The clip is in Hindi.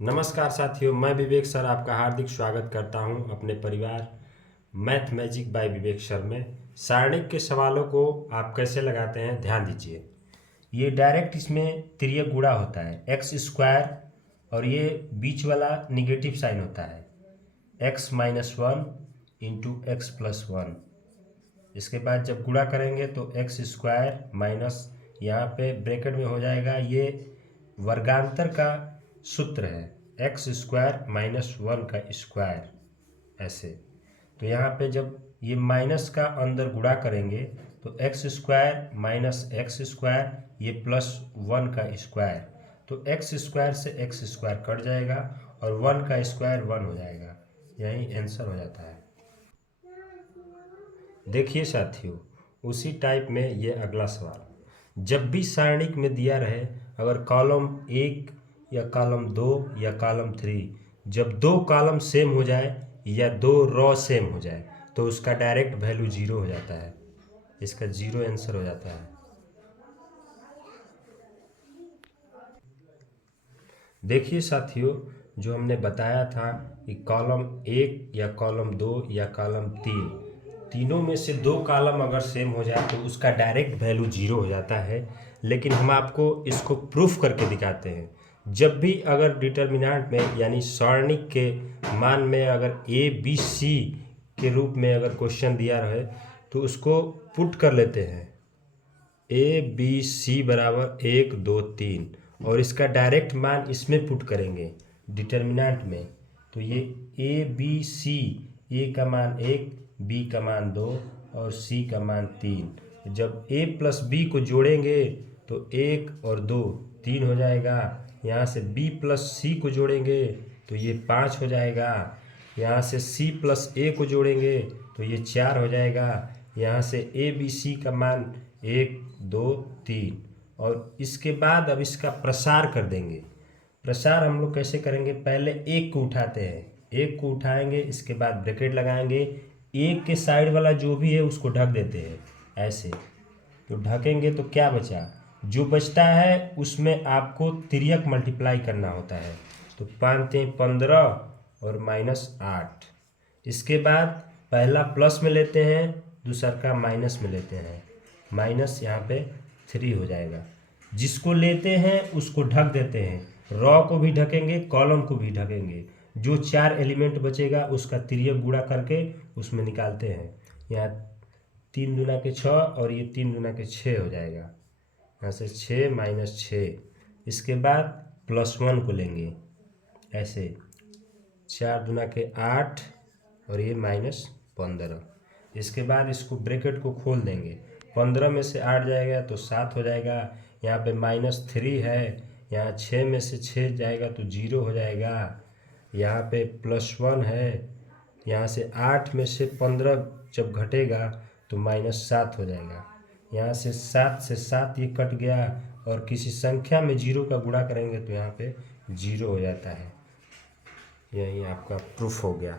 नमस्कार साथियों, मैं विवेक सर आपका हार्दिक स्वागत करता हूं अपने परिवार मैथ मैजिक बाय विवेक सर में। सारणिक के सवालों को आप कैसे लगाते हैं ध्यान दीजिए। ये डायरेक्ट इसमें तिर्यक गुणा होता है एक्स स्क्वायर और ये बीच वाला निगेटिव साइन होता है x minus one into x plus one. इसके बाद जब गुणा करेंगे तो एक्स स्क्वायर माइनस यहाँ पे ब्रैकेट में हो जाएगा, ये वर्गांतर का सूत्र है एक्स स्क्वायर माइनस वन का स्क्वायर ऐसे। तो यहाँ पे जब ये माइनस का अंदर गुणा करेंगे तो x square minus x square ये प्लस वन का स्क्वायर, तो एक्स स्क्वायर से एक्स स्क्वायर कट जाएगा और वन का स्क्वायर वन हो जाएगा, यही आंसर हो जाता है। देखिए साथियों, उसी टाइप में ये अगला सवाल, जब भी सारणिक में दिया रहे अगर कॉलम एक या कॉलम दो या कॉलम थ्री, जब दो कॉलम सेम हो जाए या दो रो सेम हो जाए तो उसका डायरेक्ट वैल्यू जीरो हो जाता है, इसका जीरो आंसर हो जाता है। देखिए साथियों, जो हमने बताया था कि कॉलम एक या कॉलम दो या कॉलम तीन, तीनों में से दो कॉलम अगर सेम हो जाए तो उसका डायरेक्ट वैल्यू जीरो हो जाता है। लेकिन हम आपको इसको प्रूफ करके दिखाते हैं। जब भी अगर डिटर्मिनेंट में यानी सारणिक के मान में अगर ए बी सी के रूप में अगर क्वेश्चन दिया रहे तो उसको पुट कर लेते हैं ए बी सी बराबर एक दो तीन, और इसका डायरेक्ट मान इसमें पुट करेंगे डिटर्मिनेंट में। तो ये ए बी सी, ए का मान एक, बी का मान दो और सी का मान तीन। जब ए प्लस बी को जोड़ेंगे तो एक और दो तीन हो जाएगा। यहाँ से बी प्लस सी को जोड़ेंगे तो ये पाँच हो जाएगा। यहाँ से सी प्लस ए को जोड़ेंगे तो ये चार हो जाएगा। यहाँ से ए बी सी का मान एक दो तीन, और इसके बाद अब इसका प्रसार कर देंगे। प्रसार हम लोग कैसे करेंगे, पहले एक को उठाते हैं, एक को उठाएंगे, इसके बाद ब्रैकेट लगाएंगे, एक के साइड वाला जो भी है उसको ढक देते हैं ऐसे। तो ढकेंगे तो क्या बचा, जो बचता है उसमें आपको तिर्यक मल्टीप्लाई करना होता है। तो पाँच 15 और माइनस 8। इसके बाद पहला प्लस में लेते हैं, दूसरा का माइनस में लेते हैं, माइनस यहाँ पे 3 हो जाएगा। जिसको लेते हैं उसको ढक देते हैं, रॉ को भी ढकेंगे कॉलम को भी ढकेंगे। जो चार एलिमेंट बचेगा उसका तिर्यक गुणा करके उसमें निकालते हैं। यहाँ 3 दूना के 6 और ये 3 दूना के 6 हो जाएगा। यहाँ से 6 माइनस 6। इसके बाद प्लस वन को लेंगे ऐसे, 4 दूना के 8 और ये माइनस 15। इसके बाद इसको ब्रैकेट को खोल देंगे, 15 में से 8 जाएगा तो 7 हो जाएगा। यहाँ पे माइनस 3 है, यहाँ 6 में से 6 जाएगा तो 0 हो जाएगा। यहाँ पे प्लस वन है, यहाँ से 8 में से 15 जब घटेगा तो माइनस 7 हो जाएगा। यहाँ से 7 से 7 ये कट गया, और किसी संख्या में 0 का गुणा करेंगे तो यहाँ पे 0 हो जाता है। यही आपका प्रूफ हो गया।